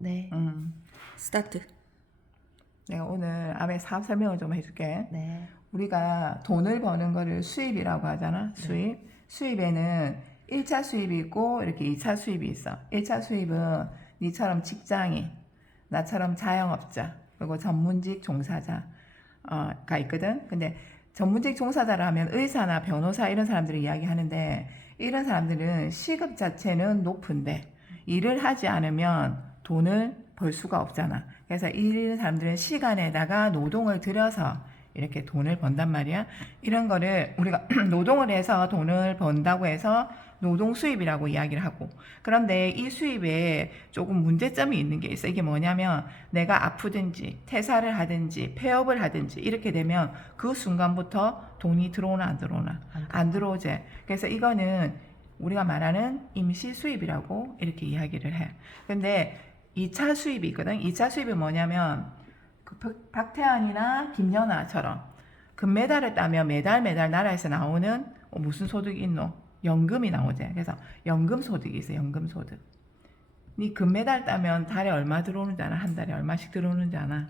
네. 스타트. 내가 오늘 아메 사업 설명을 좀 해줄게. 네. 우리가 돈을 버는 거를 수입이라고 하잖아. 수입. 수입에는 1차 수입이 있고 이렇게 2차 수입이 있어. 1차 수입은 니처럼 직장인, 나처럼 자영업자, 그리고 전문직 종사자가 있거든. 근데 전문직 종사자라 하면 의사나 변호사 이런 사람들을 이야기하는데, 이런 사람들은 시급 자체는 높은데 일을 하지 않으면 돈을 벌 수가 없잖아. 그래서 이런 사람들은 시간에다가 노동을 들여서 이렇게 돈을 번단 말이야. 이런 거를 우리가 노동을 해서 돈을 번다고 해서 노동 수입이라고 이야기를 하고, 그런데 이 수입에 조금 문제점이 있는 게 있어. 이게 뭐냐면, 내가 아프든지 퇴사를 하든지 폐업을 하든지 이렇게 되면 그 순간부터 돈이 들어오나 안 들어오나? 안 들어오지. 그래서 이거는 우리가 말하는 임시 수입이라고 이렇게 이야기를 해. 근데 2차 수입이 있거든. 2차 수입이 뭐냐면, 박태환이나 김연아처럼 금메달을 따면 매달 나라에서 나오는 무슨 소득이 있노? 연금이 나오지. 그래서 연금 소득이 있어. 연금 소득. 니 금메달 따면 달에 얼마 들어오는지 아나? 한 달에 얼마씩 들어오는지 아나?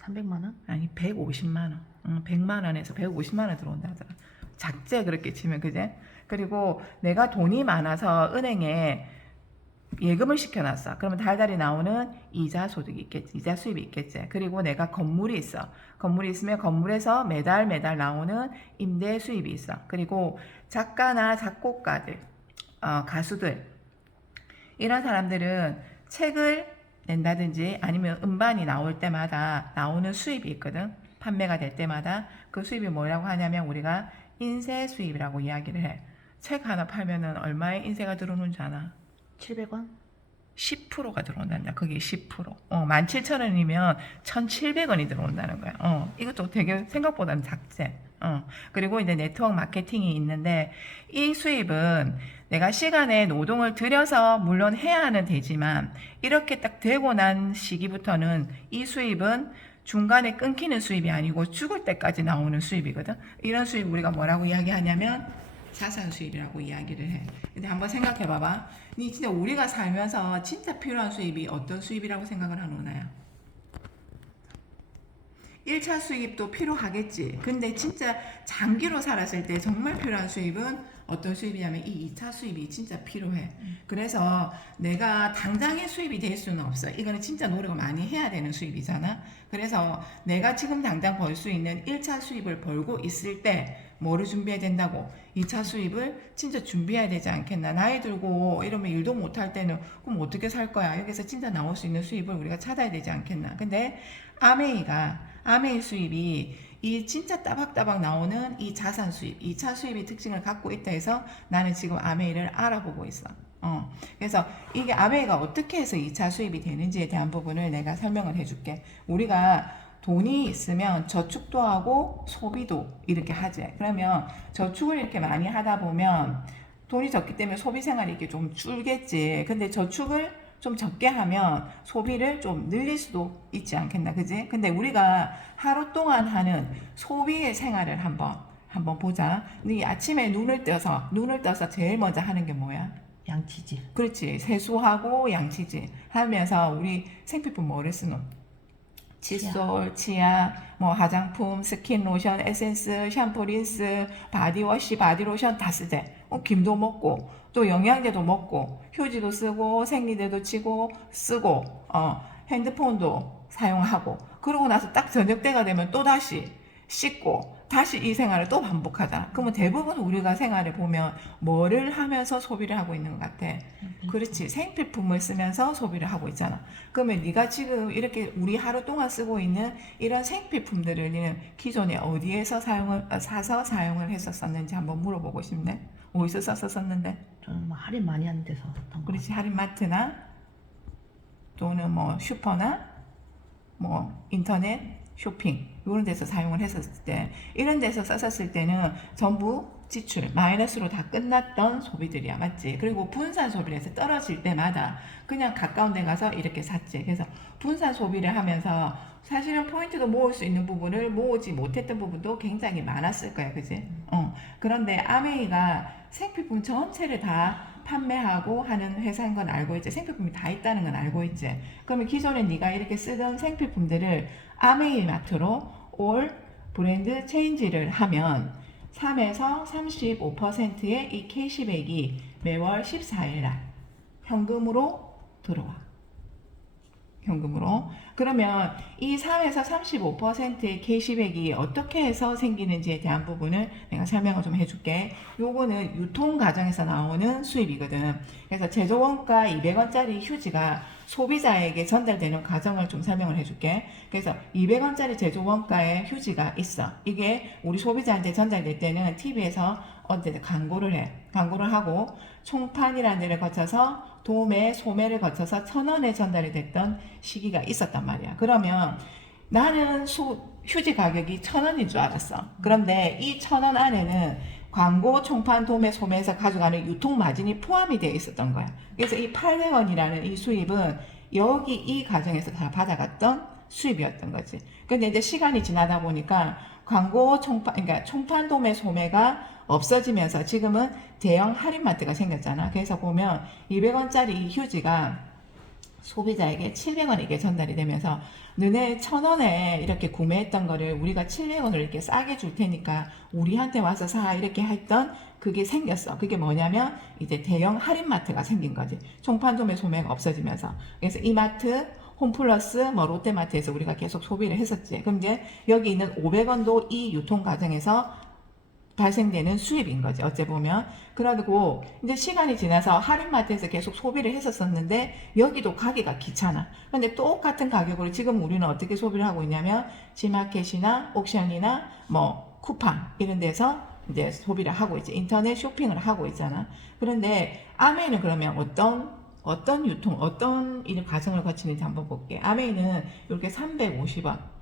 300만 원? 아니 150만 원. 100만 원에서 150만 원 들어온다 하더라. 작제 그렇게 치면, 그제? 그리고 내가 돈이 많아서 은행에 예금을 시켜놨어. 그러면 달달이 나오는 이자 소득이 있겠지. 이자 수입이 있겠지. 그리고 내가 건물이 있어. 건물이 있으면 건물에서 매달 나오는 임대 수입이 있어. 그리고 작가나 작곡가들, 가수들, 이런 사람들은 책을 낸다든지 아니면 음반이 나올 때마다 나오는 수입이 있거든. 판매가 될 때마다 그 수입이 뭐라고 하냐면 우리가 인쇄 수입이라고 이야기를 해. 책 하나 팔면은 얼마의 인쇄가 들어오는지 아나? 700원? 10%가 들어온단다. 그게 10%. 17,000원이면 1,700원이 들어온다는 거야. 이것도 되게 생각보다는 작지. 그리고 이제 네트워크 마케팅이 있는데, 이 수입은 내가 시간에 노동을 들여서 물론 해야 하는 되지만, 이렇게 딱 되고 난 시기부터는 이 수입은 중간에 끊기는 수입이 아니고 죽을 때까지 나오는 수입이거든. 이런 수입 우리가 뭐라고 이야기하냐면 자산 수입이라고 이야기를 해. 근데 한번 생각해 봐봐. 니 진짜 우리가 살면서 진짜 필요한 수입이 어떤 수입이라고 생각을 하노나요? 1차 수입도 필요하겠지. 근데 진짜 장기로 살았을 때 정말 필요한 수입은 어떤 수입이냐면 이 2차 수입이 진짜 필요해. 그래서 내가 당장의 수입이 될 수는 없어. 이거는 진짜 노력을 많이 해야 되는 수입이잖아. 그래서 내가 지금 당장 벌 수 있는 1차 수입을 벌고 있을 때 뭐를 준비해야 된다고? 2차 수입을 진짜 준비해야 되지 않겠나? 나이 들고 이러면 일도 못할 때는 그럼 어떻게 살 거야? 여기서 진짜 나올 수 있는 수입을 우리가 찾아야 되지 않겠나? 근데 아메이 수입이 이 진짜 따박따박 나오는 이 자산 수입, 2차 수입의 특징을 갖고 있다 해서 나는 지금 아메이를 알아보고 있어. 그래서 이게 아메이가 어떻게 해서 2차 수입이 되는지에 대한 부분을 내가 설명을 해줄게. 우리가 돈이 있으면 저축도 하고 소비도 이렇게 하지. 그러면 저축을 이렇게 많이 하다 보면 돈이 적기 때문에 소비 생활이 이렇게 좀 줄겠지. 근데 저축을 좀 적게 하면 소비를 좀 늘릴 수도 있지 않겠나, 그지? 근데 우리가 하루 동안 하는 소비의 생활을 한번 보자. 네 아침에 눈을 떠서 제일 먼저 하는 게 뭐야? 양치질. 그렇지. 세수하고 양치질 하면서 우리 생필품 뭐를 쓰노? 칫솔, 치약, 뭐 화장품, 스킨 로션, 에센스, 샴푸, 린스, 바디워시, 바디로션 다 쓰재. 김도 먹고 또 영양제도 먹고 휴지도 쓰고 생리대도 치고 쓰고 핸드폰도 사용하고, 그러고 나서 딱 저녁 때가 되면 또 다시 씻고 다시 이 생활을 또 반복하다. 그러면 대부분 우리가 생활을 보면 뭐를 하면서 소비를 하고 있는 것 같아? 그렇지. 생필품을 쓰면서 소비를 하고 있잖아. 그러면 네가 지금 이렇게 우리 하루 동안 쓰고 있는 이런 생필품들을 너는 기존에 어디에서 사서 사용을 했었었는지 한번 물어보고 싶네. 어디서 썼었는데? 저는 뭐 할인 많이 하는 데서 샀던 거. 그렇지. 할인마트나 또는 뭐 슈퍼나 뭐 인터넷 쇼핑 이런 데서 사용을 했었을 때, 이런 데서 썼었을 때는 전부 지출 마이너스로 다 끝났던 소비들이야, 맞지? 그리고 분산 소비를 해서 떨어질 때마다 그냥 가까운 데 가서 이렇게 샀지. 그래서 분산 소비를 하면서 사실은 포인트도 모을 수 있는 부분을 모으지 못했던 부분도 굉장히 많았을 거야, 그지? 그런데 아메이가 생필품 전체를 다 판매하고 하는 회사인 건 알고 있지. 생필품이 다 있다는 건 알고 있지. 그러면 기존에 네가 이렇게 쓰던 생필품들을 아메이마트로 올 브랜드 체인지를 하면 3에서 35%의 이 캐시백이 매월 14일 날 현금으로 들어와. 현금으로. 그러면 이 3에서 35%의 캐시백이 어떻게 해서 생기는지에 대한 부분을 내가 설명을 좀 해줄게. 요거는 유통 과정에서 나오는 수입이거든. 그래서 제조원가 200원짜리 휴지가 소비자에게 전달되는 과정을 좀 설명을 해줄게. 그래서 200원짜리 제조원가의 휴지가 있어. 이게 우리 소비자한테 전달될 때는 TV에서 언제 광고를 해. 광고를 하고 총판이라는 데를 거쳐서 도매, 소매를 거쳐서 1,000원에 전달이 됐던 시기가 있었단 말이야. 그러면 나는 휴지 가격이 1,000원인 줄 알았어. 그런데 이 1,000원 안에는 광고, 총판, 도매, 소매에서 가져가는 유통 마진이 포함이 되어 있었던 거야. 그래서 이 800원이라는 이 수입은 여기 이 과정에서 다 받아갔던 수입이었던 거지. 근데 이제 시간이 지나다 보니까 광고, 총판, 그러니까 총판, 도매, 소매가 없어지면서 지금은 대형 할인마트가 생겼잖아. 그래서 보면 200원짜리 이 휴지가 소비자에게 700원에게 전달이 되면서 너네 1,000원에 이렇게 구매했던 거를 우리가 700원을 이렇게 싸게 줄 테니까 우리한테 와서 사 이렇게 했던 그게 생겼어. 그게 뭐냐면 이제 대형 할인마트가 생긴 거지. 총판도매 소매가 없어지면서. 그래서 이마트, 홈플러스, 뭐 롯데마트에서 우리가 계속 소비를 했었지. 그럼 이제 여기 있는 500원도 이 유통 과정에서 발생되는 수입인 거지. 어째 보면. 그러고 이제 시간이 지나서 할인마트에서 계속 소비를 했었었는데 여기도 가기가 귀찮아. 근데 똑같은 가격으로 지금 우리는 어떻게 소비를 하고 있냐면 지마켓이나 옥션이나 뭐 쿠팡 이런 데서 이제 소비를 하고 있지. 인터넷 쇼핑을 하고 있잖아. 그런데 아메이는 그러면 어떤 유통, 어떤 이런 과정을 거치는지 한번 볼게. 아메이는 이렇게 350원.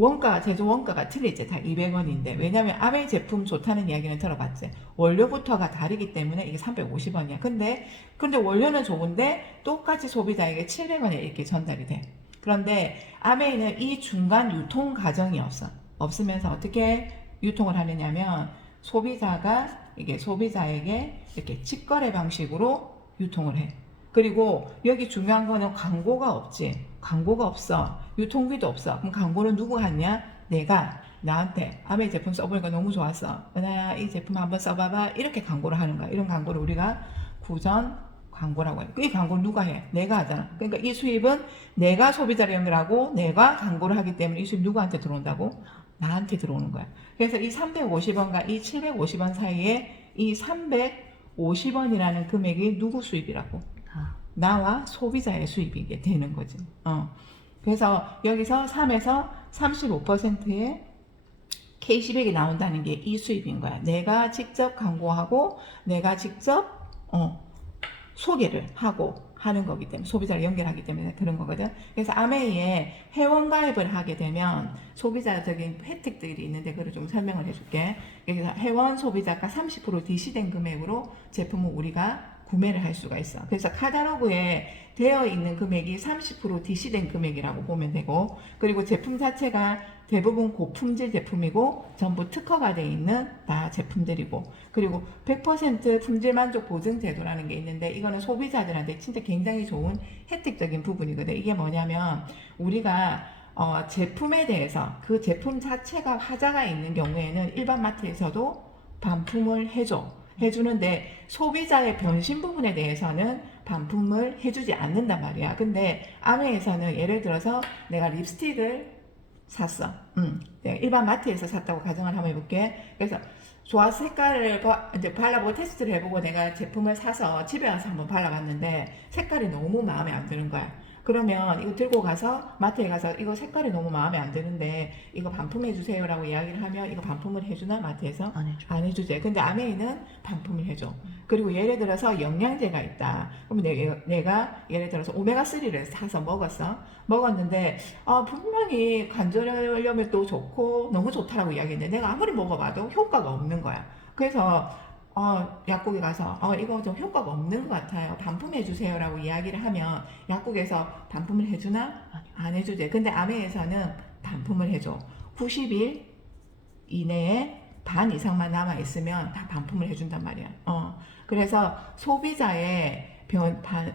원가, 제조 원가가 틀리지. 다 200원인데. 왜냐면 아메이 제품 좋다는 이야기는 들어봤지. 원료부터가 다르기 때문에 이게 350원이야. 근데 원료는 좋은데 똑같이 소비자에게 700원에 이렇게 전달이 돼. 그런데 아메이는 이 중간 유통 과정이 없어. 없으면서 어떻게 유통을 하느냐면 소비자에게 이렇게 직거래 방식으로 유통을 해. 그리고 여기 중요한 거는 광고가 없지. 광고가 없어. 유통비도 없어. 그럼 광고는 누구가 하냐? 내가 나한테 아메이 제품 써보니까 너무 좋았어. 은하야 이 제품 한번 써봐봐. 이렇게 광고를 하는 거야. 이런 광고를 우리가 구전 광고라고 해요. 이 광고는 누가 해? 내가 하잖아. 그러니까 이 수입은 내가 소비자를 연결하고 내가 광고를 하기 때문에 이 수입 누구한테 들어온다고? 나한테 들어오는 거야. 그래서 이 350원과 이 750원 사이에 이 350원이라는 금액이 누구 수입이라고? 나와 소비자의 수입이 되는 거지. 그래서 여기서 3에서 35%의 캐시백이 나온다는 게 이 수입인 거야. 내가 직접 광고하고 내가 직접 소개를 하고 하는 거기 때문에 소비자를 연결하기 때문에 그런 거거든. 그래서 아메이에 회원 가입을 하게 되면 소비자적인 혜택들이 있는데 그걸 좀 설명을 해줄게. 그래서 회원 소비자가 30% DC된 금액으로 제품을 우리가 구매를 할 수가 있어. 그래서 카탈로그에 되어 있는 금액이 30% DC된 금액이라고 보면 되고, 그리고 제품 자체가 대부분 고품질 제품이고 전부 특허가 되어 있는 다 제품들이고, 그리고 100% 품질 만족 보증 제도라는 게 있는데 이거는 소비자들한테 진짜 굉장히 좋은 혜택적인 부분이거든. 이게 뭐냐면 우리가 제품에 대해서 그 제품 자체가 화자가 있는 경우에는 일반 마트에서도 반품을 해주는데 소비자의 변신 부분에 대해서는 반품을 해주지 않는단 말이야. 근데 아메에서는 예를 들어서 내가 립스틱을 샀어. 내가 일반 마트에서 샀다고 가정을 한번 해볼게. 그래서 좋아서 색깔을 이제 발라보고 테스트를 해보고 내가 제품을 사서 집에 와서 한번 발라봤는데 색깔이 너무 마음에 안 드는 거야. 그러면 이거 들고 가서 마트에 가서 이거 색깔이 너무 마음에 안 드는데 이거 반품해 주세요 라고 이야기를 하면 이거 반품을 해주나 마트에서? 안 해주지. 근데 아메이는 반품을 해줘. 그리고 예를 들어서 영양제가 있다. 그럼 내가 예를 들어서 오메가3를 사서 먹었는데 분명히 관절염에도 좋고 너무 좋다라고 이야기했는데 내가 아무리 먹어봐도 효과가 없는 거야. 그래서 약국에 가서 이거 좀 효과가 없는 것 같아요. 반품해 주세요 라고 이야기를 하면 약국에서 반품을 해주나? 안 해주지. 근데 아메에서는 반품을 해줘. 90일 이내에 반 이상만 남아 있으면 다 반품을 해준단 말이야. 그래서 소비자의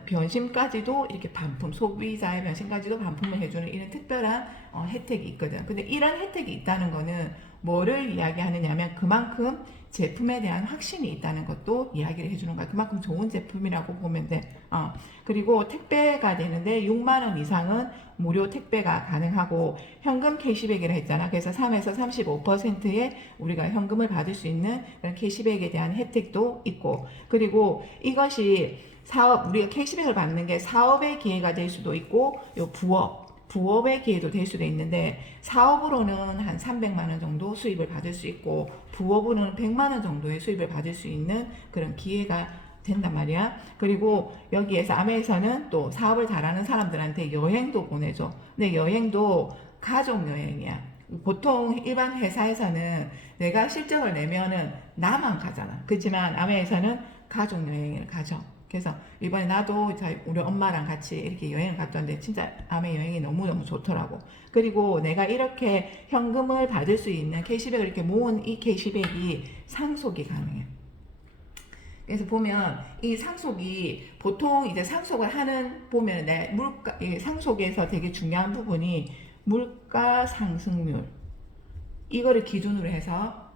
변심까지도 이렇게 반품, 소비자의 변심까지도 반품을 해주는 이런 특별한 혜택이 있거든. 근데 이런 혜택이 있다는 거는 뭐를 이야기하느냐면 그만큼 제품에 대한 확신이 있다는 것도 이야기를 해주는 거야. 그만큼 좋은 제품이라고 보면 돼. 그리고 택배가 되는데 6만 원 이상은 무료 택배가 가능하고 현금 캐시백이라 했잖아. 그래서 3에서 35%의 우리가 현금을 받을 수 있는 그런 캐시백에 대한 혜택도 있고, 그리고 이것이 우리가 캐시백을 받는 게 사업의 기회가 될 수도 있고, 요 부업의 기회도 될 수도 있는데, 사업으로는 한 300만 원 정도 수입을 받을 수 있고, 부업으로는 100만 원 정도의 수입을 받을 수 있는 그런 기회가 된단 말이야. 그리고 여기에서 아메에서는 또 사업을 잘하는 사람들한테 여행도 보내줘. 근데 여행도 가족 여행이야. 보통 일반 회사에서는 내가 실적을 내면은 나만 가잖아. 그렇지만 아메에서는 가족 여행을 가죠. 그래서 이번에 나도 우리 엄마랑 같이 이렇게 여행을 갔다 왔는데 진짜 아메 여행이 너무너무 좋더라고. 그리고 내가 이렇게 현금을 받을 수 있는 캐시백을 이렇게 모은 이 캐시백이 상속이 가능해. 그래서 보면 이 상속이 보통 이제 상속을 하는 보면 내 물가 상속에서 되게 중요한 부분이 물가 상승률 이거를 기준으로 해서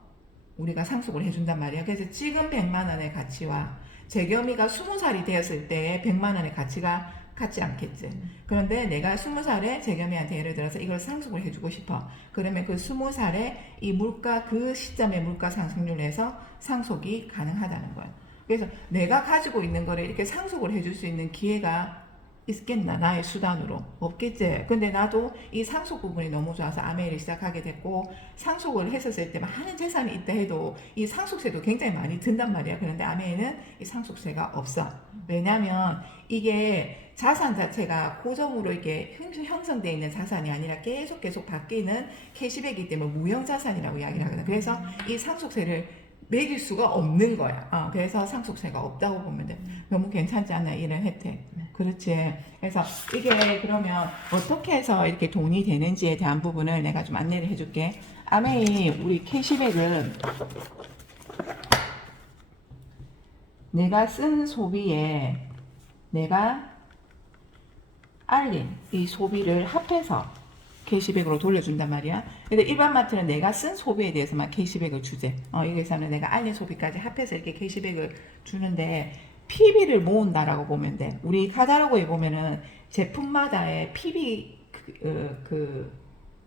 우리가 상속을 해준단 말이야. 그래서 지금 100만 원의 가치와 재겸이가 20살이 되었을 때 100만 원의 가치가 같지 않겠지. 그런데 내가 20살에 재겸이한테 예를 들어서 이걸 상속을 해주고 싶어. 그러면 그 20살에 이 물가 그 시점의 물가 상승률에서 상속이 가능하다는 거야. 그래서 내가 가지고 있는 거를 이렇게 상속을 해줄 수 있는 기회가 있겠나? 나의 수단으로 없겠지. 근데 나도 이 상속 부분이 너무 좋아서 아메이를 시작하게 됐고, 상속을 했었을 때 많은 재산이 있다 해도 이 상속세도 굉장히 많이 든단 말이야. 그런데 아메이는 이 상속세가 없어. 왜냐면 이게 자산 자체가 고정으로 이게 형성되어 있는 자산이 아니라 계속 바뀌는 캐시백이기 때문에 무형자산이라고 이야기를 하거든. 그래서 이 상속세를 매길 수가 없는 거야. 그래서 상속세가 없다고 보면 돼. 너무 괜찮지 않나, 이런 혜택. 그렇지. 그래서 이게 그러면 어떻게 해서 이렇게 돈이 되는지에 대한 부분을 내가 좀 안내를 해줄게. 아메이 우리 캐시백은 내가 쓴 소비에 내가 알린 이 소비를 합해서 캐시백으로 돌려준단 말이야. 근데 일반 마트는 내가 쓴 소비에 대해서만 캐시백을 주지. 여기서는 내가 알린 소비까지 합해서 이렇게 캐시백을 주는데 PB를 모은다라고 보면 돼. 우리 카탈로그에 보면은 제품마다의 PB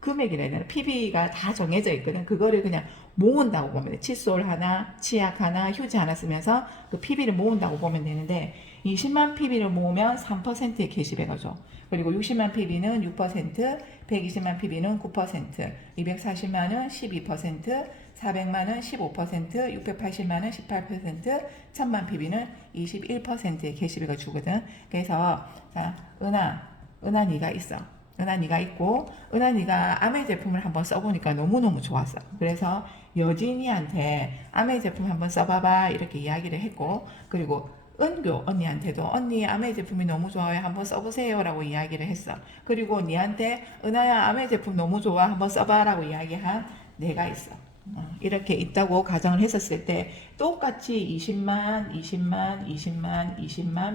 금액이라 해야 되나? PB가 다 정해져 있거든. 그거를 그냥 모은다고 보면 돼. 칫솔 하나, 치약 하나, 휴지 하나 쓰면서 그 PB를 모은다고 보면 되는데 20만 PB를 모으면 3%의 캐시백을 줘. 그리고 60만 PB는 6%, 120만 PB는 9%, 240만은 12%, 400만은 15%, 680만은 18%, 1000만 PB는 21%의 캐시백을 주거든. 그래서 자, 은하 네가 있어. 은하 네가 있고, 은하 네가 아메 제품을 한번 써보니까 너무너무 좋았어. 그래서 여진이한테 아메 제품 한번 써봐봐 이렇게 이야기를 했고, 그리고 은교 언니한테도 언니 아메 제품이 너무 좋아요 한번 써보세요 라고 이야기를 했어. 그리고 니한테 은하야 아메 제품 너무 좋아 한번 써봐 라고 이야기한 내가 있어. 이렇게 있다고 가정을 했었을 때 똑같이 20만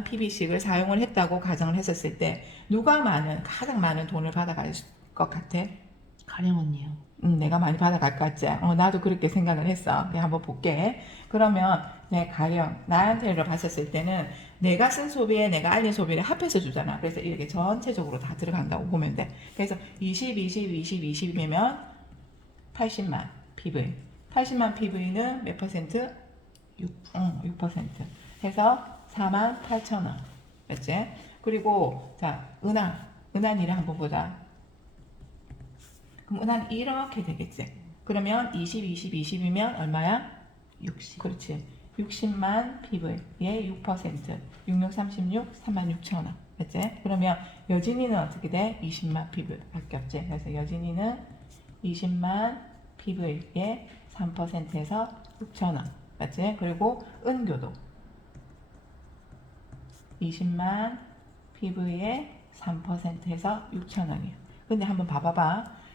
PB씩을 사용을 했다고 가정을 했었을 때 누가 가장 많은 돈을 받아갈 것 같아? 가령 언니요. 내가 많이 받아갈 것 같지? 나도 그렇게 생각을 했어. 내가 한번 볼게. 그러면 내 가령 나한테를 봤었을 때는 내가 쓴 소비에 내가 알린 소비를 합해서 주잖아. 그래서 이렇게 전체적으로 다 들어간다고 보면 돼. 그래서 20이면 80만 PV. 80만 PV는 몇 퍼센트? 6%. 해서 48,000원. 맞지? 그리고 자, 은한이를 한번 보자. 그럼 은한 이렇게 되겠지. 그러면 20이면 얼마야? 60. 그렇지. 60만 PV의 6%. 6636, 36,000원. 맞지? 그러면 여진이는 어떻게 돼? 20만 PV밖에 없지. 그래서 여진이는 20만 PV의 3%에서 6,000원. 맞지? 그리고 은교도 20만 PV의 3%에서 6,000원이야. 근데 한번 봐봐봐.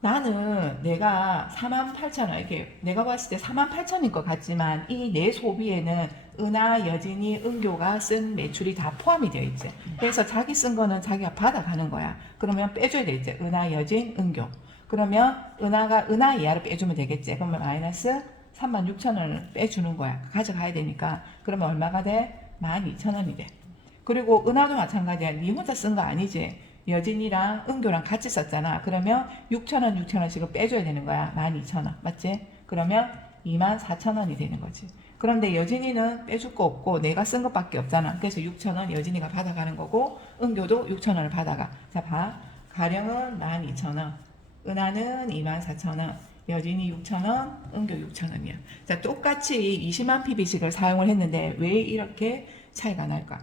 나는 내가 48,000원, 이게 내가 봤을 때 48,000인 것 같지만 이 내 소비에는 은하, 여진이, 은교가 쓴 매출이 다 포함이 되어 있지. 그래서 자기 쓴 거는 자기가 받아가는 거야. 그러면 빼줘야 되겠지. 은하, 여진, 은교. 그러면 은하 이하로 빼주면 되겠지. 그러면 마이너스 36,000원을 빼주는 거야. 가져가야 되니까. 그러면 얼마가 돼? 12,000원이 돼. 그리고 은하도 마찬가지야. 니 혼자 쓴 거 아니지. 여진이랑 은교랑 같이 썼잖아. 그러면 6,000원, 6,000원씩을 빼줘야 되는 거야. 12,000원. 맞지? 그러면 24,000원이 되는 거지. 그런데 여진이는 빼줄 거 없고 내가 쓴 것밖에 없잖아. 그래서 6,000원 여진이가 받아가는 거고 은교도 6,000원을 받아가. 자, 봐. 가령은 12,000원. 은하는 24,000원. 여진이 6,000원, 은교 6,000원이야. 자, 똑같이 20만 PB씩을 사용을 했는데 왜 이렇게 차이가 날까?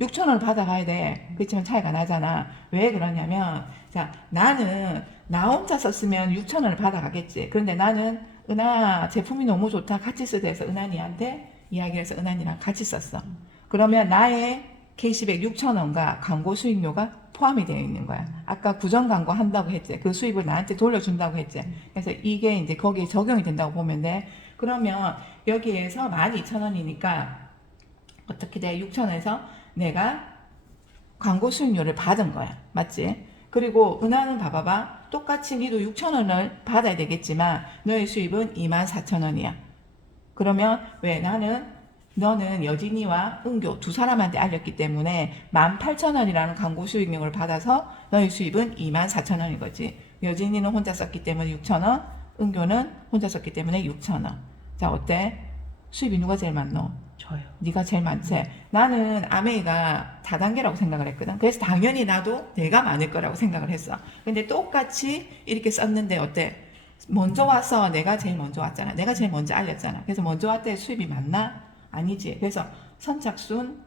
6,000원을 받아가야 돼. 그렇지만 차이가 나잖아. 왜 그러냐면, 자, 나는 나 혼자 썼으면 6,000원을 받아가겠지. 그런데 나는 은하 제품이 너무 좋다. 같이 쓰자 해서 은하니한테 이야기를 해서 은하니랑 같이 썼어. 그러면 나의 K시백 6,000원과 광고 수익료가 포함이 되어 있는 거야. 아까 구정 광고 한다고 했지. 그 수입을 나한테 돌려준다고 했지. 그래서 이게 이제 거기에 적용이 된다고 보면 돼. 그러면 여기에서 12,000원이니까 어떻게 돼? 6,000원에서 내가 광고 수익료를 받은 거야. 맞지? 그리고 은하는 봐봐봐. 똑같이 니도 6,000원을 받아야 되겠지만 너의 수입은 24,000원이야. 그러면 왜 너는 여진이와 은교 두 사람한테 알렸기 때문에 18,000원이라는 광고 수익료를 받아서 너의 수입은 24,000원인 거지. 여진이는 혼자 썼기 때문에 6,000원, 은교는 혼자 썼기 때문에 6,000원. 자, 어때? 수입이 누가 제일 많노? 저요. 네가 제일 많지. 나는 아메이가 다단계라고 생각을 했거든. 그래서 당연히 나도 내가 많을 거라고 생각을 했어. 근데 똑같이 이렇게 썼는데 어때? 먼저 와서 내가 제일 먼저 왔잖아. 내가 제일 먼저 알렸잖아. 그래서 먼저 왔을 때 수입이 많나? 아니지. 그래서 선착순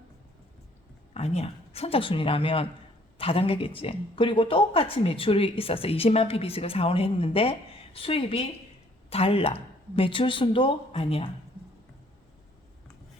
아니야. 선착순이라면 다단계겠지. 그리고 똑같이 매출이 있었어. 20만 PB씩을 사원을 했는데 수입이 달라. 매출순도 아니야.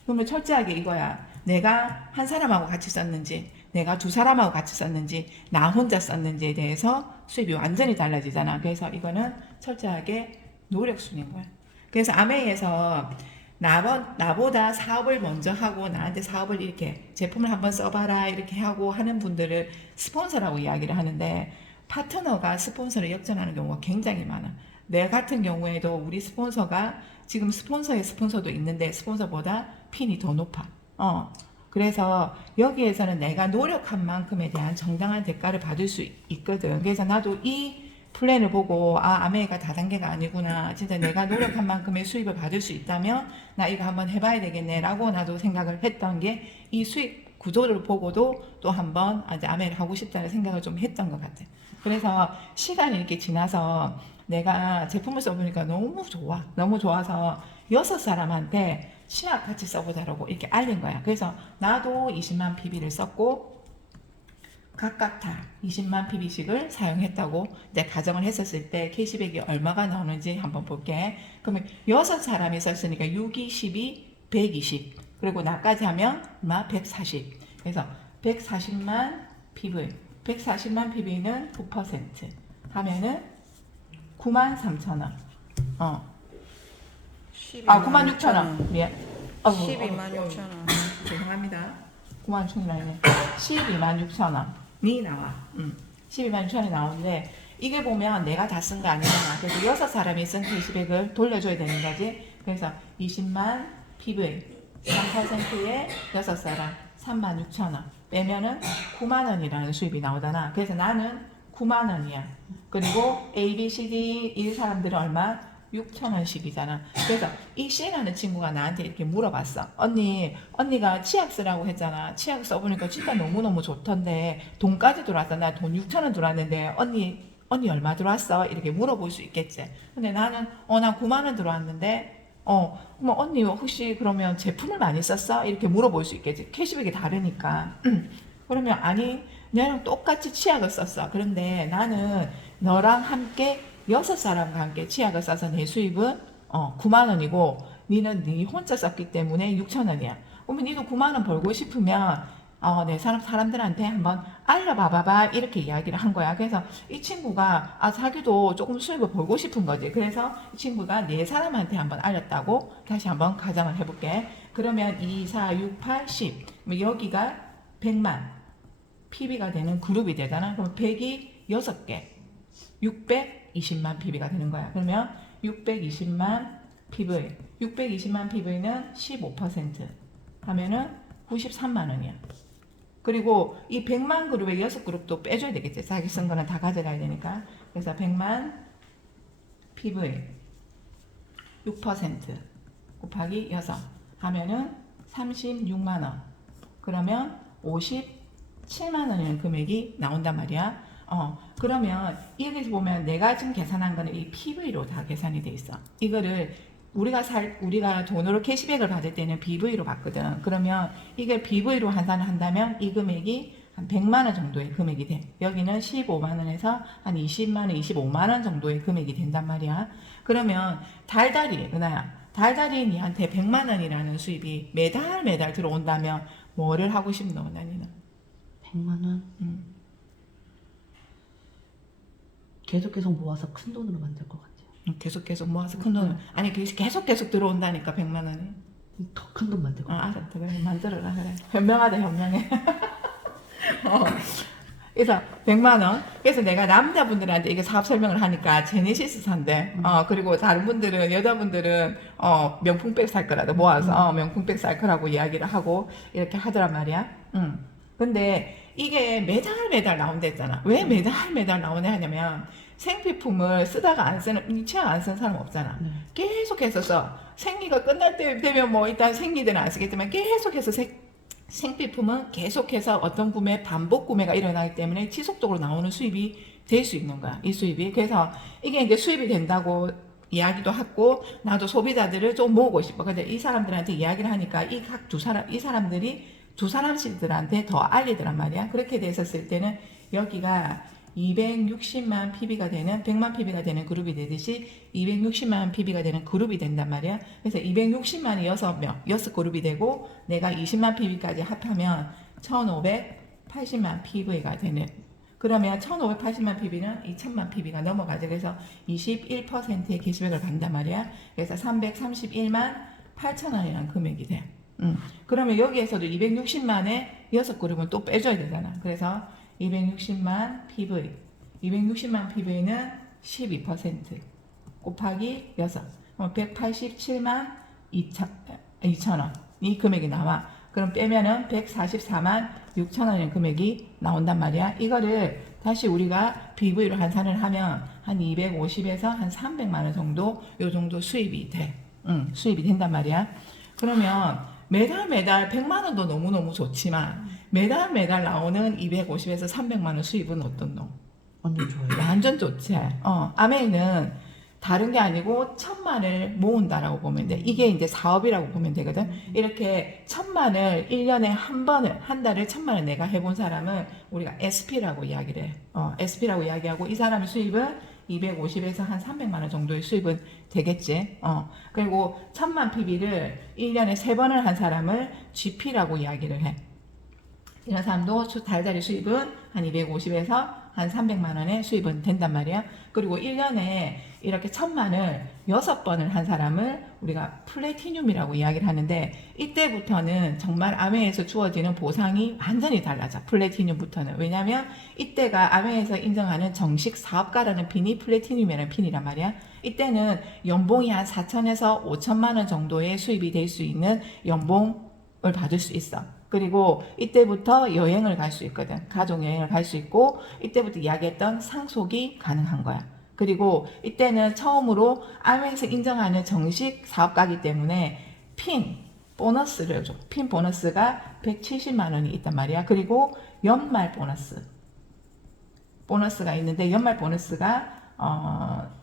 그러면 철저하게 이거야. 내가 한 사람하고 같이 썼는지, 내가 두 사람하고 같이 썼는지, 나 혼자 썼는지에 대해서 수입이 완전히 달라지잖아. 그래서 이거는 철저하게 노력순인 거야. 그래서 아메이에서 나보다 사업을 먼저 하고 나한테 사업을 이렇게 제품을 한번 써봐라 이렇게 하고 하는 분들을 스폰서라고 이야기를 하는데 파트너가 스폰서를 역전하는 경우가 굉장히 많아. 내 같은 경우에도 우리 스폰서가 지금 스폰서의 스폰서도 있는데 스폰서보다 핀이 더 높아. 그래서 여기에서는 내가 노력한 만큼에 대한 정당한 대가를 받을 수 있거든. 그래서 나도 이 플랜을 보고 아메이가 다단계가 아니구나. 진짜 내가 노력한 만큼의 수입을 받을 수 있다면 나 이거 한번 해봐야 되겠네 라고 나도 생각을 했던 게 이 수익 구조를 보고도 또 한번 아메이를 하고 싶다는 생각을 좀 했던 것 같아. 그래서 시간이 이렇게 지나서 내가 제품을 써보니까 너무 좋아. 너무 좋아서 6사람한테 치약 같이 써보자라고 이렇게 알린 거야. 그래서 나도 20만 PB를 썼고 각각 다 20만 PB씩을 사용했다고 이제 가정을 했었을 때 K시백이 얼마가 나오는지 한번 볼게. 그러면 6사람이 썼으니까 6, 2, 12, 120 그리고 나까지 하면 얼마? 140. 그래서 140만 PV 140만 PB는 9% 하면은 93,000원. 96,000원. 미안. 126,000원. 죄송합니다. 96,000원이네. 126,000원이 나와. 126,000원이 나오는데 이게 보면 내가 다 쓴 거 아니잖아. 그래서 6사람이 쓴 K시백을 돌려줘야 되는 거지. 그래서 20만 PV 3%에 6사람 36,000원 빼면은 9만원이라는 수입이 나오잖아. 그래서 나는 9만원이야. 그리고 A, B, C, D 이 사람들은 얼마? 6,000원씩이잖아. 그래서 이 C라는 친구가 나한테 이렇게 물어봤어. 언니가 치약 쓰라고 했잖아. 치약 써보니까 진짜 너무너무 좋던데 돈까지 들어왔어. 나 돈 6,000원 들어왔는데 언니 얼마 들어왔어? 이렇게 물어볼 수 있겠지. 근데 나는 나 9만원 들어왔는데 그럼 언니 혹시 그러면 제품을 많이 썼어? 이렇게 물어볼 수 있겠지. 캐시백이 다르니까. 그러면 아니 내랑 똑같이 치약을 썼어. 그런데 나는 너랑 함께 6사람과 함께 치약을 써서 내 수입은 9만원이고 니는 니 혼자 썼기 때문에 6,000원이야. 그러면 니도 9만원 벌고 싶으면 내 사람들한테 한번 알려봐봐봐 이렇게 이야기를 한 거야. 그래서 이 친구가 자기도 조금 수입을 벌고 싶은 거지. 그래서 이 친구가 네 사람한테 한번 알렸다고. 다시 한번 가정을 해볼게. 그러면 2, 4, 6, 8, 10 여기가 100만 PB가 되는 그룹이 되잖아. 그럼 100이 6개 620만 PB가 되는 거야. 그러면 620만 PV 620만 PV는 15% 하면은 93만 원이야. 그리고 이 100만 그룹의 6그룹도 빼줘야 되겠지. 자기 쓴 거는 다 가져가야 되니까. 그래서 100만 PV 6% 곱하기 6 하면은 36만 원. 그러면 57만 원이라는 금액이 나온단 말이야. 그러면 여기서 보면 내가 지금 계산한 거는 이 PV로 다 계산이 돼 있어. 이거를 우리가 돈으로 캐시백을 받을 때는 BV로 받거든. 그러면 이게 BV로 환산을 한다면 이 금액이 한 100만 원 정도의 금액이 돼. 여기는 15만 원에서 한 20만 원, 25만 원 정도의 금액이 된단 말이야. 그러면 달달이 니한테 100만 원이라는 수입이 매달 들어온다면 뭐를 하고 싶노, 나니는? 100만 원? 계속 모아서 큰 돈으로 만들 것 같아요. 계속 모아서 큰 돈을 아니 계속 들어온다니까 100만 원이. 더 큰 돈 만들 것 같아요. 알았다. 그래 만들어라. 그래 현명하다 현명해. 그래서 100만 원. 그래서 내가 남자분들한테 이게 사업 설명을 하니까 제네시스 산대. 그리고 다른 분들은 여자분들은 명품백 살 거라도 모아서 명품백 살 거라고 이야기를 하고 이렇게 하더란 말이야. 근데 이게 매달 나온댔잖아. 왜 매달 나오냐 하냐면 생필품을 쓰다가 안 쓰는 치아 안 쓰는 사람 없잖아. 계속해서 써. 생리가 끝날 때 되면 뭐 일단 생리대는 안 쓰겠지만 계속해서 생필품은 계속해서 어떤 반복 구매가 일어나기 때문에 지속적으로 나오는 수입이 될 수 있는 거야. 이 수입이. 그래서 이게 이제 수입이 된다고 이야기도 하고 나도 소비자들을 좀 모으고 싶어. 근데 이 사람들한테 이야기를 하니까 이 사람들이 두 사람씩들한테 더 알리더란 말이야. 그렇게 됐었을 때는 여기가 260만 PB가 되는 100만 PB가 되는 그룹이 되듯이 260만 PB가 되는 그룹이 된단 말이야. 그래서 260만이 6그룹이 되고 내가 20만 PB까지 합하면 1580만 PV가 되는. 그러면 1580만 PB는 2000만 PB가 넘어가죠. 그래서 21%의 캐시백을 받는단 말이야. 그래서 331만 8천 원이라는 금액이 돼. 그러면 여기에서도 260만에 6그룹은 또 빼줘야 되잖아. 그래서 260만 PV 260만 PV는 12% 곱하기 6 187만 2천원 이 금액이 나와. 그럼 빼면은 144만 6천원의 금액이 나온단 말이야. 이거를 다시 우리가 BV로 환산을 하면 한 250에서 한 300만원 정도 요 정도 수입이 돼. 수입이 된단 말이야. 그러면 매달 100만원도 너무너무 좋지만 매달 나오는 250에서 300만원 수입은 어떻노? 완전 좋아요. 완전 좋지. 아메이는 다른 게 아니고 1000만을 모은다라고 보면 돼. 이게 이제 사업이라고 보면 되거든. 이렇게 1000만을 1년에 한 달을 1000만을 내가 해본 사람은 우리가 SP라고 이야기를 해. SP라고 이야기하고 이 사람의 수입은 250에서 한 300만원 정도의 수입은 되겠지. 그리고 1000만 PB를 1년에 3번을 한 사람을 GP라고 이야기를 해. 이런 사람도 달달이 수입은 한 250에서 한 300만원의 수입은 된단 말이야. 그리고 1년에 이렇게 1000만을 6번을 한 사람을 우리가 플래티늄이라고 이야기를 하는데 이때부터는 정말 아메에서 주어지는 보상이 완전히 달라져. 플래티늄부터는. 왜냐면 이때가 아메에서 인정하는 정식 사업가라는 핀이 플래티늄이라는 핀이란 말이야. 이때는 연봉이 한 4천에서 5천만원 정도의 수입이 될 수 있는 연봉을 받을 수 있어. 그리고 이때부터 여행을 갈 수 있거든. 가족 여행을 갈 수 있고 이때부터 이야기했던 상속이 가능한 거야. 그리고 이때는 처음으로 아메에서 인정하는 정식 사업가이기 때문에 핀 보너스를 줘. 핀 보너스가 170만 원이 있단 말이야. 그리고 연말 보너스가 있는데 연말 보너스가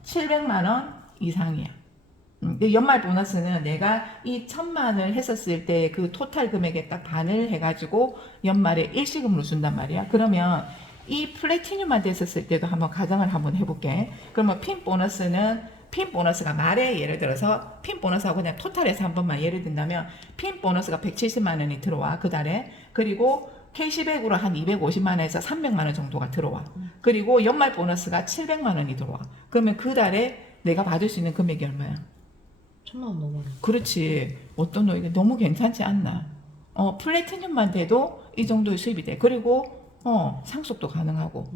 700만 원 이상이야. 연말 보너스는 내가 이 1000만을 했었을 때 그 토탈 금액에 딱 반을 해가지고 연말에 일시금으로 준단 말이야. 그러면 이 플래티늄만 됐었을 때도 한번 가정을 한번 해볼게. 그러면 핀 보너스가 말에 예를 들어서 핀 보너스하고 그냥 토탈해서 한 번만 예를 든다면 핀 보너스가 170만 원이 들어와 그 달에. 그리고 캐시백으로 한 250만 원에서 300만 원 정도가 들어와. 그리고 연말 보너스가 700만 원이 들어와. 그러면 그 달에 내가 받을 수 있는 금액이 얼마야? 1,000만 원 넘어요. 그렇지. 어떤 너 이게 너무 괜찮지 않나? 플래티늄만 돼도 이 정도의 수입이 돼. 그리고 상속도 가능하고.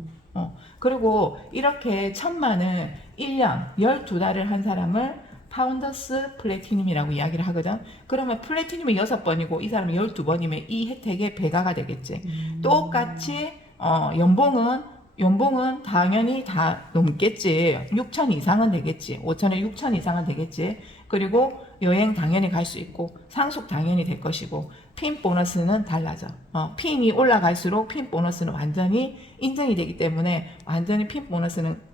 그리고 이렇게 1,000만을 1년 12달을 한 사람을 파운더스 플래티늄이라고 이야기를 하거든. 그러면 플래티늄이 6번이고 이 사람이 12번이면 이 혜택의 배가가 되겠지. 똑같이 연봉은 당연히 다 넘겠지. 6천 이상은 되겠지. 5천에 6천 이상은 되겠지. 그리고 여행 당연히 갈 수 있고 상속 당연히 될 것이고 핀 보너스는 달라져. 핀이 올라갈수록 핀 보너스는 완전히 인정이 되기 때문에 완전히 핀 보너스는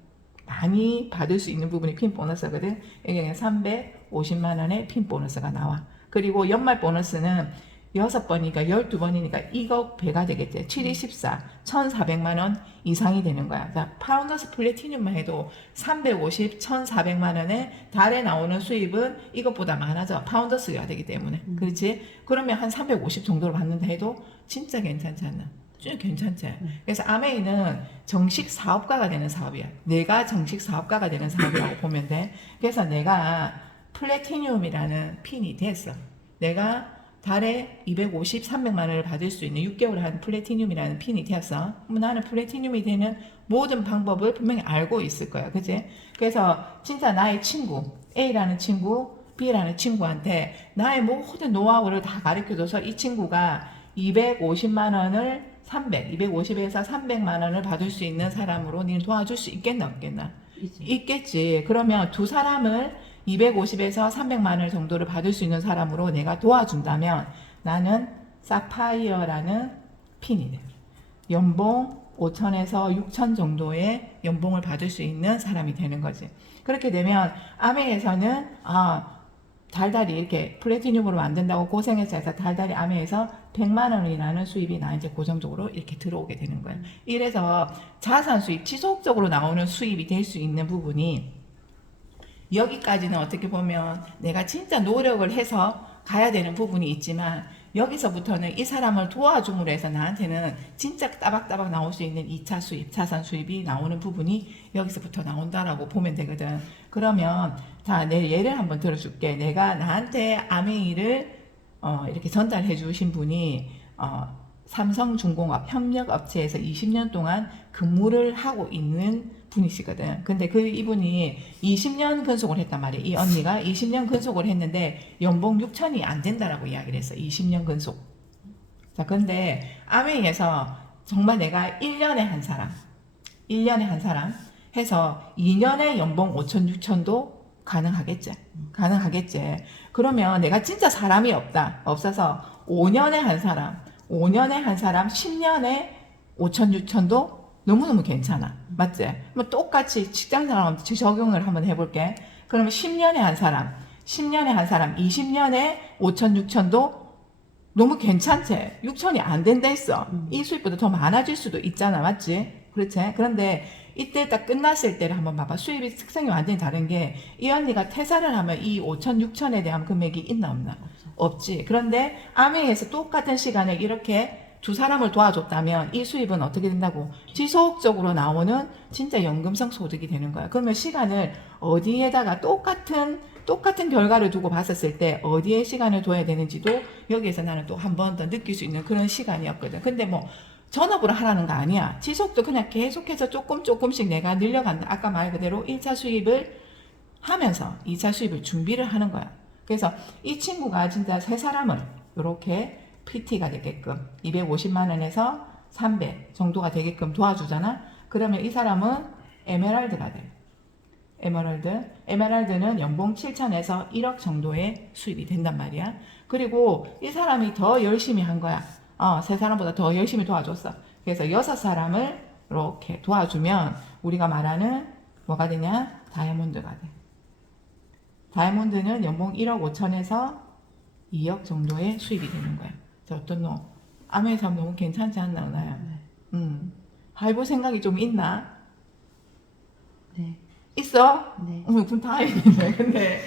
많이 받을 수 있는 부분이 핀 보너스거든. 여기 350만 원의 핀 보너스가 나와. 그리고 연말 보너스는 6번이니까 12번이니까 이거 배가 되겠지. 7, 2, 14, 1,400만 원 이상이 되는 거야. 자, 파운더스 플래티늄만 해도 350, 1,400만 원에 달에 나오는 수입은 이것보다 많아져. 파운더스가 되기 때문에. 그렇지? 그러면 한 350 정도로 받는다 해도 진짜 괜찮지 않나? 진짜 괜찮지? 그래서 아메이는 정식 사업가가 되는 사업이야. 내가 정식 사업가가 되는 사업이라고 보면 돼. 그래서 내가 플래티늄이라는 핀이 됐어. 내가 달에 250, 300만 원을 받을 수 있는 6개월 한 플래티늄이라는 핀이 되었어. 그럼 나는 플래티늄이 되는 모든 방법을 분명히 알고 있을 거야. 그치? 그래서 진짜 나의 친구, A라는 친구, B라는 친구한테 나의 모든 노하우를 다 가르쳐줘서 이 친구가 250만 원을 250에서 300만 원을 받을 수 있는 사람으로 니는 도와줄 수 있겠나 없겠나? 있겠지. 그러면 두 사람을 250에서 300만 원 정도를 받을 수 있는 사람으로 내가 도와준다면 나는 사파이어라는 핀이 돼. 연봉 5천에서 6천 정도의 연봉을 받을 수 있는 사람이 되는 거지. 그렇게 되면 아메에서는 달달이 이렇게 플래티늄으로 만든다고 고생해서 해서 달달이 아메에서 100만 원이라는 수입이 나 이제 고정적으로 이렇게 들어오게 되는 거야. 이래서 자산 수입, 지속적으로 나오는 수입이 될 수 있는 부분이 여기까지는 어떻게 보면 내가 진짜 노력을 해서 가야 되는 부분이 있지만 여기서부터는 이 사람을 도와줌으로 해서 나한테는 진짜 따박따박 나올 수 있는 2차 수입, 자산 수입이 나오는 부분이 여기서부터 나온다라고 보면 되거든. 그러면 자, 내 예를 한번 들어줄게. 내가 나한테 아메이를 이렇게 전달해 주신 분이 삼성중공업 협력업체에서 20년 동안 근무를 하고 있는 분이시거든. 근데 이분이 20년 근속을 했단 말이야. 이 언니가 20년 근속을 했는데 연봉 6천이 안 된다라고 이야기를 했어. 20년 근속. 자, 근데 아메이에서 정말 내가 1년에 한 사람 해서 2년에 연봉 5천, 6천도 가능하겠지. 그러면 내가 진짜 사람이 없어서 5년에 한 사람, 10년에 5천, 6천도 너무너무 괜찮아. 맞지? 뭐 똑같이 직장사람한테 적용을 한번 해볼게. 그러면 10년에 한 사람, 20년에 5천, 6천도 너무 괜찮지? 6천이 안 된다 했어. 이 수입보다 더 많아질 수도 있잖아. 맞지? 그렇지? 그런데 이때 딱 끝났을 때를 한번 봐봐. 수입이 특성이 완전히 다른 게 이 언니가 퇴사를 하면 이 5천, 6천에 대한 금액이 있나 없나? 없지. 그런데 아메이에서 똑같은 시간에 이렇게 두 사람을 도와줬다면 이 수입은 어떻게 된다고? 지속적으로 나오는 진짜 연금성 소득이 되는 거야. 그러면 시간을 어디에다가 똑같은 결과를 두고 봤었을 때 어디에 시간을 둬야 되는지도 여기에서 나는 또 한 번 더 느낄 수 있는 그런 시간이었거든. 근데 뭐 전업으로 하라는 거 아니야. 지속도 그냥 계속해서 조금씩 내가 늘려간다. 아까 말 그대로 1차 수입을 하면서 2차 수입을 준비를 하는 거야. 그래서 이 친구가 진짜 세 사람을 이렇게 PT가 되게끔 250만 원에서 300 정도가 되게끔 도와주잖아. 그러면 이 사람은 에메랄드가 돼. 에메랄드는 연봉 7천에서 1억 정도의 수입이 된단 말이야. 그리고 이 사람이 더 열심히 한 거야. 세 사람보다 더 열심히 도와줬어. 그래서 6사람을 이렇게 도와주면 우리가 말하는 뭐가 되냐? 다이아몬드가 돼. 다이아몬드는 연봉 1억 5천에서 2억 정도의 수입이 되는 거야. 자, 어떤 너? 아메이 사람 너무 괜찮지 않나, 은하야? 해볼 생각이 좀 있나? 네. 있어? 네. 그럼 다행이네. 근데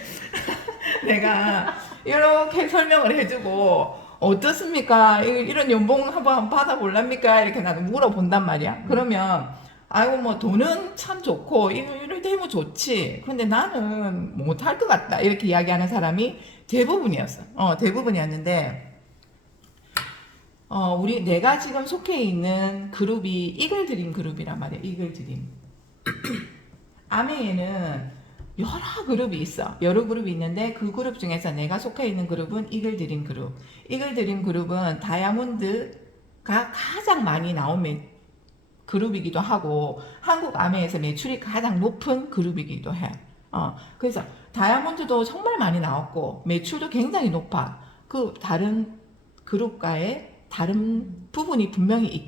내가 이렇게 설명을 해주고 어떻습니까? 이런 연봉 한번 받아볼랍니까? 이렇게 나는 물어본단 말이야. 그러면 아이고 뭐 돈은 참 좋고 이럴 때 뭐 좋지. 근데 나는 못할 것 같다. 이렇게 이야기하는 사람이 대부분이었어. 대부분이었는데 내가 지금 속해 있는 그룹이 이글드림 그룹이란 말이야. 이글드림. 아메에는 여러 그룹이 있어. 여러 그룹이 있는데 그 그룹 중에서 내가 속해 있는 그룹은 이글드림 그룹. 이글드림 그룹은 다이아몬드가 가장 많이 나온 그룹이기도 하고 한국 아메에서 매출이 가장 높은 그룹이기도 해. 그래서 다이아몬드도 정말 많이 나왔고 매출도 굉장히 높아. 그 다른 그룹과의 다른 부분이 분명히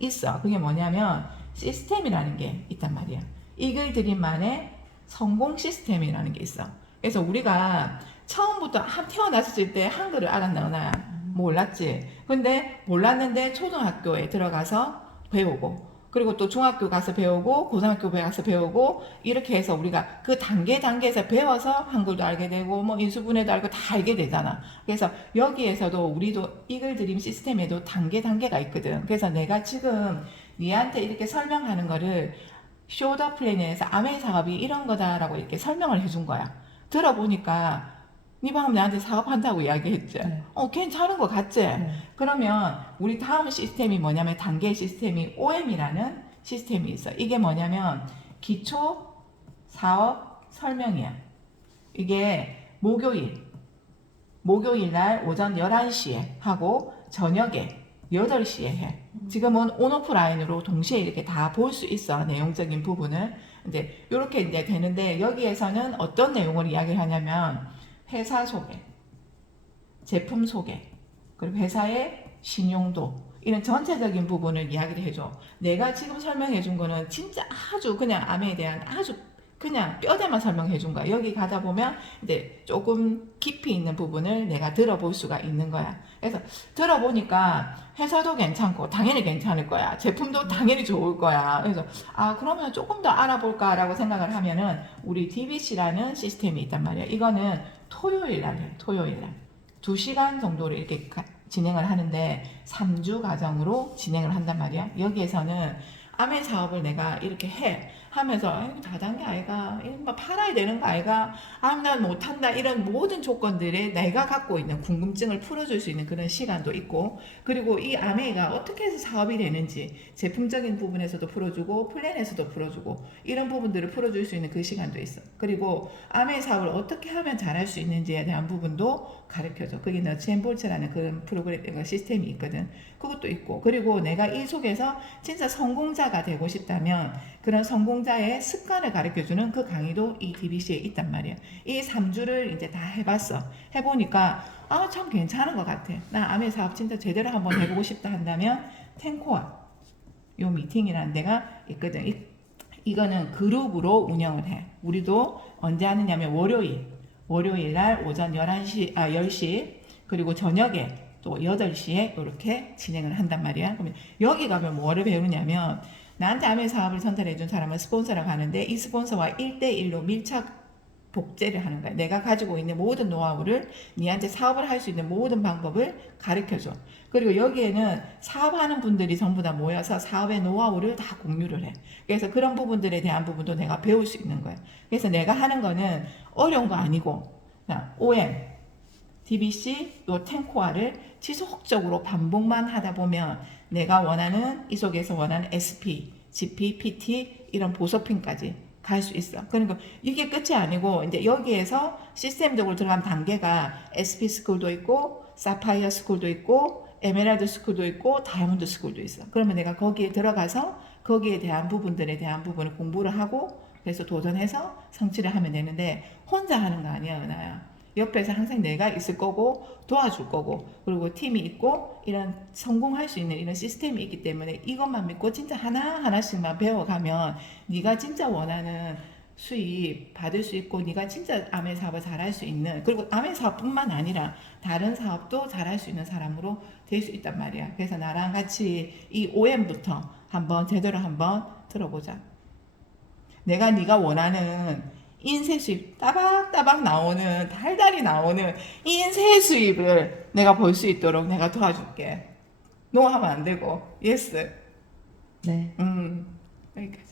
있어. 그게 뭐냐면 시스템이라는 게 있단 말이야. 이글드림만의 성공 시스템이라는 게 있어. 그래서 우리가 처음부터 태어났을 때 한글을 알았나? 몰랐지. 근데 몰랐는데 초등학교에 들어가서 배우고 그리고 또 중학교 가서 배우고 고등학교 가서 배우고 이렇게 해서 우리가 그 단계에서 배워서 한글도 알게 되고 뭐 인수분해도 알고 다 알게 되잖아. 그래서 여기에서도 우리도 이글드림 시스템에도 단계가 있거든. 그래서 내가 지금 니한테 이렇게 설명하는 거를 쇼더 플래너에서 아메 사업이 이런 거다라고 이렇게 설명을 해준 거야. 들어보니까 니 방금 나한테 사업한다고 이야기했지. 네. 괜찮은 거 같지? 네. 그러면 우리 다음 시스템이 뭐냐면 단계 시스템이 OM이라는 시스템이 있어. 이게 뭐냐면 기초 사업 설명이야. 이게 목요일 날 오전 11시에 하고 저녁에 8시에 해. 지금은 온오프라인으로 동시에 이렇게 다 볼 수 있어. 내용적인 부분을. 이제 이렇게 이제 되는데 여기에서는 어떤 내용을 이야기를 하냐면 회사 소개, 제품 소개, 그리고 회사의 신용도 이런 전체적인 부분을 이야기를 해줘. 내가 지금 설명해 준 거는 진짜 아주 그냥 암에 대한 아주 그냥 뼈대만 설명해 준 거야. 여기 가다 보면 이제 조금 깊이 있는 부분을 내가 들어볼 수가 있는 거야. 그래서 들어보니까 회사도 괜찮고 당연히 괜찮을 거야. 제품도 당연히 좋을 거야. 그래서 그러면 조금 더 알아볼까라고 생각을 하면은 우리 DBC라는 시스템이 있단 말이야. 이거는 토요일 날 해. 토요일 날 2시간 정도를 이렇게 진행을 하는데 3주 과정으로 진행을 한단 말이야. 여기에서는 아메 사업을 내가 이렇게 하면서 이거 다단계 아이가 이거 막 팔아야 되는 거 아이가 난 못한다 이런 모든 조건들에 내가 갖고 있는 궁금증을 풀어줄 수 있는 그런 시간도 있고 그리고 이 아메가 어떻게 해서 사업이 되는지 제품적인 부분에서도 풀어주고 플랜에서도 풀어주고 이런 부분들을 풀어줄 수 있는 그 시간도 있어. 그리고 아메 사업을 어떻게 하면 잘할 수 있는지에 대한 부분도 가르쳐줘. 그게 너츠앤볼츠라는 그런 프로그램 시스템이 있거든. 그것도 있고 그리고 내가 이 속에서 진짜 성공자가 되고 싶다면 그런 성공자의 습관을 가르쳐주는 그 강의도 이 DBC에 있단 말이야. 이 3주를 이제 다 해봤어. 해보니까 참 괜찮은 것 같아. 나 아메 사업 진짜 제대로 한번 해보고 싶다 한다면 텐코아 요 미팅이라는 데가 있거든. 이거는 그룹으로 운영을 해. 우리도 언제 하느냐면 월요일 날 오전 10시 그리고 저녁에 또 8시에 이렇게 진행을 한단 말이야. 그러면 여기 가면 뭐를 배우냐면 나한테 아메 사업을 선택해준 사람은 스폰서라고 하는데 이 스폰서와 1대1로 밀착 복제를 하는 거야. 내가 가지고 있는 모든 노하우를 니한테 사업을 할 수 있는 모든 방법을 가르쳐줘. 그리고 여기에는 사업하는 분들이 전부 다 모여서 사업의 노하우를 다 공유를 해. 그래서 그런 부분들에 대한 부분도 내가 배울 수 있는 거야. 그래서 내가 하는 거는 어려운 거 아니고 OM, DBC, 요 텐코아를 지속적으로 반복만 하다 보면 내가 원하는 이 속에서 원하는 SP, GP, PT 이런 보석핀까지 갈 수 있어. 그러니까 이게 끝이 아니고 이제 여기에서 시스템적으로 들어간 단계가 SP 스쿨도 있고 사파이어 스쿨도 있고 에메랄드 스쿨도 있고 다이아몬드 스쿨도 있어. 그러면 내가 거기에 들어가서 거기에 대한 부분들에 대한 부분을 공부를 하고 그래서 도전해서 성취를 하면 되는데 혼자 하는 거 아니야, 은하야. 옆에서 항상 내가 있을 거고 도와줄 거고 그리고 팀이 있고 이런 성공할 수 있는 이런 시스템이 있기 때문에 이것만 믿고 진짜 하나하나씩만 배워가면 네가 진짜 원하는 수입 받을 수 있고 네가 진짜 아메 사업을 잘할 수 있는 그리고 아메 사업뿐만 아니라 다른 사업도 잘할 수 있는 사람으로 될 수 있단 말이야. 그래서 나랑 같이 이 OM부터 제대로 한번 들어보자. 내가 네가 원하는 인세 수입 따박따박 나오는 달달이 나오는 인세 수입을 내가 볼 수 있도록 내가 도와줄게. 노 하면 안 되고 예스. 네. 여기까지.